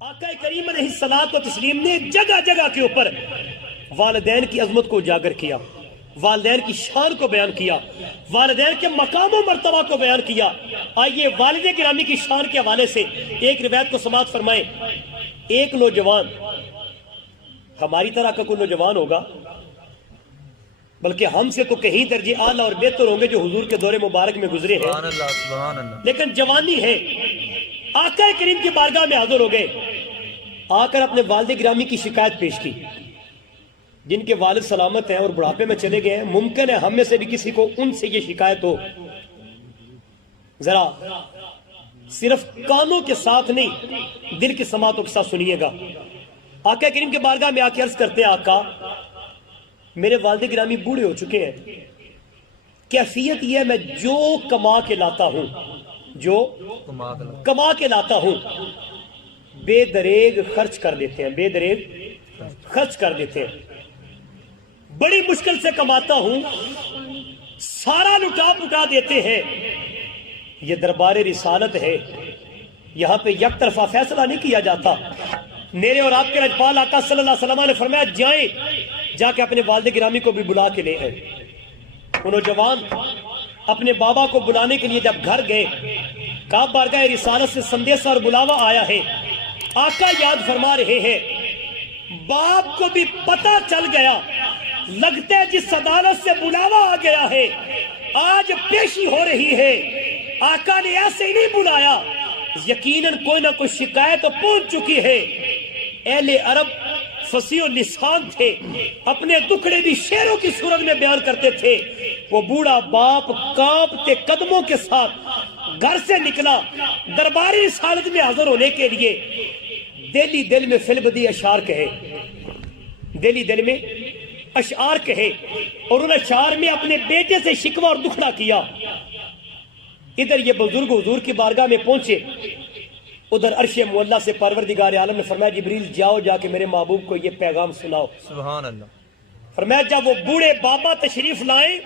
آقا کریم علیہ الصلوۃ والتسلیم نے جگہ جگہ کے اوپر والدین کی عظمت کو اجاگر کیا، والدین کی شان کو بیان کیا، والدین کے مقام و مرتبہ کو بیان کیا۔ آئیے والد گرامی کی شان کے حوالے سے ایک روایت کو سماعت فرمائیں۔ ایک نوجوان، ہماری طرح کا کوئی نوجوان ہوگا، بلکہ ہم سے تو کہیں درجے اعلیٰ اور بہتر ہوں گے جو حضور کے دور مبارک میں گزرے ہیں، سبحان اللہ سبحان اللہ، لیکن جوانی ہے، آقا کریم کی بارگاہ میں حاضر ہو گئے، آ کر اپنے والد گرامی کی شکایت پیش کی۔ جن کے والد سلامت ہیں اور بڑھاپے میں چلے گئے ہیں، ممکن ہے ہم میں سے بھی کسی کو ان سے یہ شکایت ہو۔ ذرا صرف کانوں کے ساتھ نہیں، دل کی سماعتوں کے ساتھ سنیے گا۔ آقا کریم کے بارگاہ میں آ کے عرض کرتے ہیں، آقا میرے والد گرامی بوڑھے ہو چکے ہیں، کیفیت یہ ہے میں جو کما کے لاتا ہوں، جو کما کے لاتا ہوں بے دریغ خرچ کر دیتے ہیں، بے دریغ خرچ کر دیتے ہیں، بڑی مشکل سے کماتا ہوں، سارا لٹا پٹا دیتے ہیں۔ یہ دربار رسالت ہے، یہاں پہ یک طرفہ فیصلہ نہیں کیا جاتا۔ میرے اور آپ کے رجپال آقا صلی اللہ علیہ وسلم نے فرمایا جائیں، جا کے اپنے والد گرامی کو بھی بلا کے لے آئے۔ وہ نوجوان اپنے بابا کو بلانے کے لیے جب گھر گئے، کہا بارگاہ رسالت سے سندیشہ اور بلاوا آیا ہے۔ آقا یاد فرما رہے ہیں، باپ کو بھی پتہ چل گیا، لگتا ہے جس عدالت سے بلاوا آ گیا ہے آج پیشی ہو رہی ہے۔ آقا نے ایسے ہی نہیں بلایا، یقیناً کوئی نہ کوئی شکایت پہنچ چکی ہے۔ اہل عرب فصیح اللسان تھے، اپنے دکھڑے بھی شعروں کی صورت میں بیان کرتے تھے۔ وہ بوڑھا باپ کانپتے قدموں کے ساتھ گھر سے نکلا درباری رسالت میں حاضر ہونے کے لیے۔ دلی دل میں فلبدی اشعار کہے، دلی دل میں اشعار کہے، اور ان اشعار میں اپنے بیٹے سے شکوہ اور دکھڑا کیا۔ ادھر یہ بزرگ حضور کی بارگاہ میں پہنچے، ادھر عرش معلیٰ سے پروردگار عالم نے فرمایا جبریل جاؤ، جا کے میرے محبوب کو یہ پیغام سناؤ۔ سبحان اللہ۔ فرمایا جب وہ بوڑھے بابا تشریف لائیں،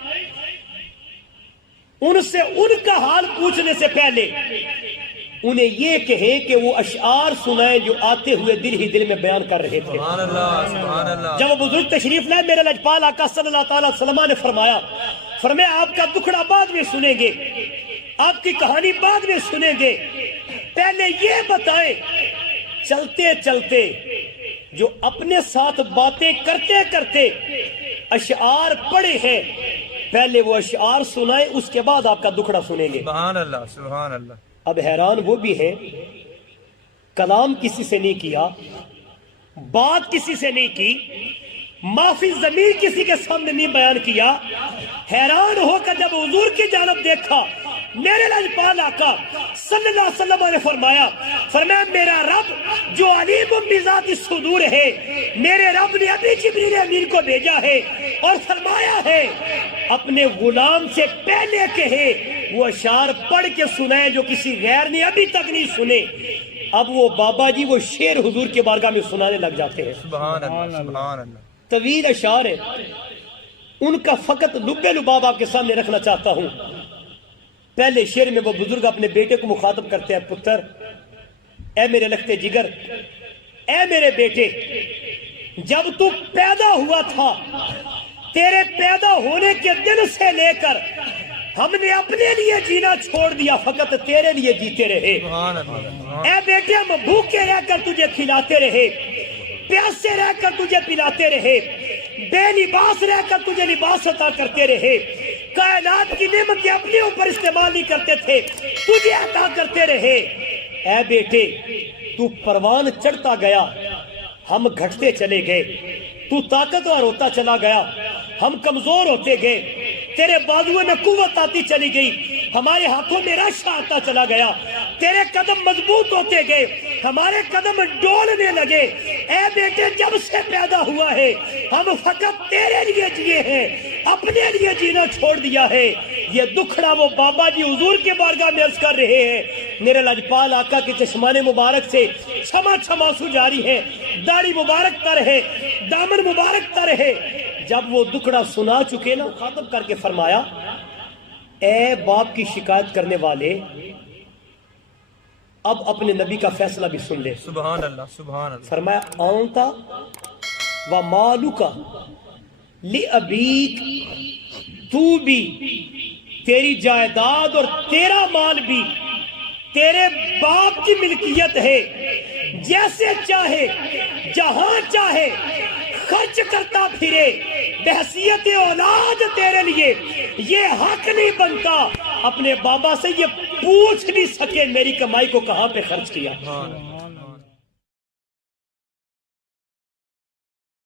ان سے ان کا حال پوچھنے سے پہلے انہیں یہ کہیں کہ وہ اشعار سنائیں جو آتے ہوئے دل ہی دل میں بیان کر رہے تھے۔ سبحان اللہ سبحان اللہ۔ جب وہ بزرگ تشریف لائے، میرے لجپال آقا صلی اللہ علیہ وسلم نے فرمایا آپ کا دکھڑا بعد میں سنیں گے، آپ کی کہانی بعد میں سنیں گے، پہلے یہ بتائیں چلتے چلتے جو اپنے ساتھ باتیں کرتے کرتے اشعار پڑھے ہیں، پہلے وہ اشعار سنائیں، اس کے بعد آپ کا دکھڑا سنیں گے۔ سبحان اللہ سبحان اللہ۔ اب حیران وہ بھی ہے، کلام کسی سے نہیں کیا، بات کسی سے نہیں کی، معافی ضمیر کسی کے سامنے نہیں بیان کیا۔ حیران ہو کر جب حضور کی جانب دیکھا، میرے لجپال آقا صلی اللہ علیہ وسلم نے فرمایا میرا رب جو علیم بذات الصدور ہے، میرے رب نے ابھی جبریل امین کو بھیجا ہے اور فرمایا ہے اپنے غلام سے پہلے کہے وہ اشعار پڑھ کے سنائے جو کسی غیر نے ابھی تک نہیں سنے۔ اب وہ بابا جی وہ شعر حضور کے بارگاہ میں سنانے لگ جاتے ہیں۔ سبحان اللہ سبحان اللہ۔ طویل اشعار ہے، ان کا فقط لب لباب آپ کے سامنے رکھنا چاہتا ہوں۔ پہلے شعر میں وہ بزرگ اپنے بیٹے کو مخاطب کرتے ہیں، پتر اے میرے لختے جگر، اے میرے بیٹے، جب تو پیدا ہوا تھا، تیرے پیدا ہونے کے دن سے لے کر ہم نے اپنے لیے جینا چھوڑ دیا، فقط تیرے لیے جیتے رہے۔ اے بیٹے ہم بھوکے رہ کر تجھے کھلاتے رہے، پیاسے رہ کر تجھے پلاتے رہے، بے لباس رہ کر تجھے لباس عطا کرتے رہے، کائنات کی نعمتیں اپنے اوپر استعمال نہیں کرتے تھے، تجھے عطا کرتے رہے۔ اے بیٹے تو پروان چڑھتا گیا، ہم گھٹتے چلے گئے، تو طاقتور ہوتا چلا گیا، ہم کمزور ہوتے گئے، تیرے بازوؤں میں قوت آتی چلی گئی، ہمارے ہاتھوں میں رشا آتا چلا گیا، تیرے قدم مضبوط ہوتے گئے، ہمارے قدم ڈولنے لگے۔ اے بیٹے جب سے پیدا ہوا ہے ہم فقط تیرے لیے جیے ہیں، اپنے لیے جینا چھوڑ دیا ہے۔ یہ دکھڑا وہ بابا جی حضور کے بارگاہ میں عرض کر رہے ہیں۔ میرے لجپال آقا کے چشمان مبارک سے چھما چھما آنسو جاری ہے، داڑھی مبارک تر ہے، دامن مبارک تر ہے۔ جب وہ دکھڑا سنا چکے نا، خاطب کر کے فرمایا اے باپ کی شکایت کرنے والے، اب اپنے نبی کا فیصلہ بھی سن لے. سبحان اللہ سبحان اللہ. فرمایا آنتا و مالوکا لِأَبِيك، تو بھی، تیری جائیداد اور تیرا مال بھی تیرے باپ کی ملکیت ہے، جیسے چاہے جہاں چاہے خرچ کرتا پھرے، بحیثیت اولاد تیرے لیے یہ حق نہیں بنتا اپنے بابا سے یہ پوچھ نہیں سکے میری کمائی کو کہاں پہ خرچ کیا. سبحان اللہ.